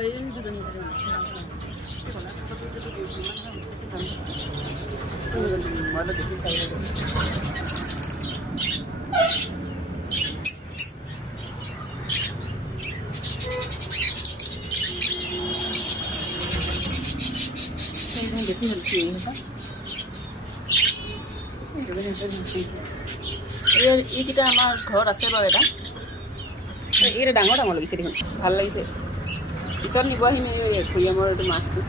এই দুজনী মই দেখি চাই বেছি হৈছে এইকেইটা আমাৰ ঘৰত আছে বাৰু এটা এইকেইটা ডাঙৰ ডাঙৰ লাগিছে দেখোন ভাল লাগিছে পিছত নিব আহিম এই একুৰিয়ামৰ এইটো মাছটো